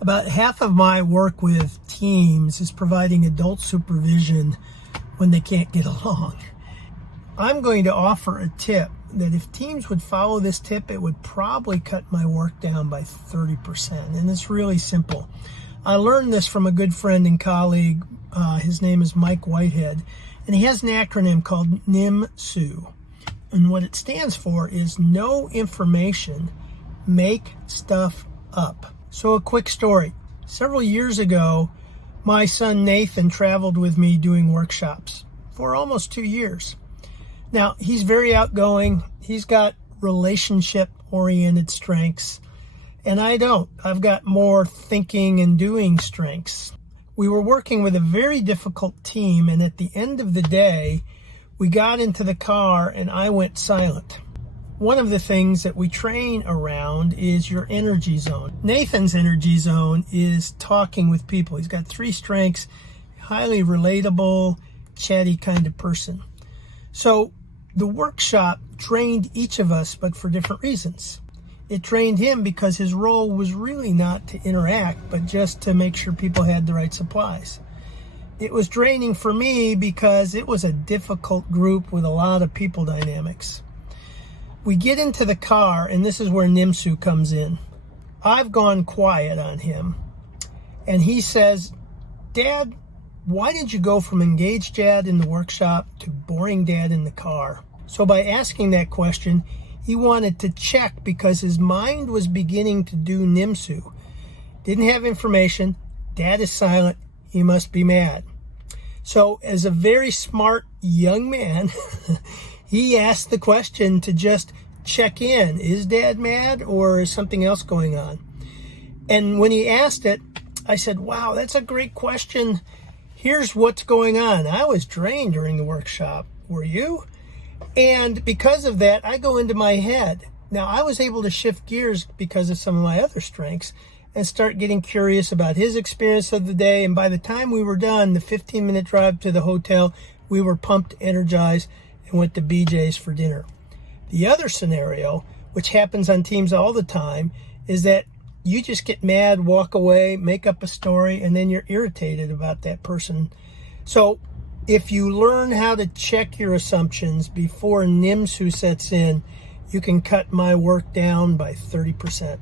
About half of my work with teams is providing adult supervision when they can't get along. I'm going to offer a tip that if teams would follow this tip, it would probably cut my work down by 30%. And it's really simple. I learned this from a good friend and colleague. His name is Mike Whitehead, and he has an acronym called NIMSU. And what it stands for is no information, make stuff up. So a quick story. Several years ago, my son Nathan traveled with me doing workshops for almost 2 years. Now, he's very outgoing. He's got relationship-oriented strengths, and I don't. I've got more thinking and doing strengths. We were working with a very difficult team, and at the end of the day, we got into the car and I went silent. One of the things that we train around is your energy zone. Nathan's energy zone is talking with people. He's got 3 strengths, highly relatable, chatty kind of person. So the workshop trained each of us, but for different reasons. It trained him because his role was really not to interact, but just to make sure people had the right supplies. It was draining for me because it was a difficult group with a lot of people dynamics. We get into the car, and this is where NIMSU comes in. I've gone quiet on him, and he says, "Dad, why did you go from engaged dad in the workshop to boring dad in the car?" So by asking that question, he wanted to check because his mind was beginning to do NIMSU. Didn't have information, dad is silent, he must be mad. So as a very smart young man, he asked the question to just check in. Is dad mad or is something else going on? And when he asked it, I said, wow, that's a great question. Here's what's going on. I was drained during the workshop. Were you? And because of that, I go into my head. Now, I was able to shift gears because of some of my other strengths and start getting curious about his experience of the day. And by the time we were done, the 15-minute drive to the hotel, we were pumped, energized, and went to BJ's for dinner. The other scenario, which happens on teams all the time, is that you just get mad, walk away, make up a story, and then you're irritated about that person. So if you learn how to check your assumptions before NIMSU sets in, you can cut my work down by 30%.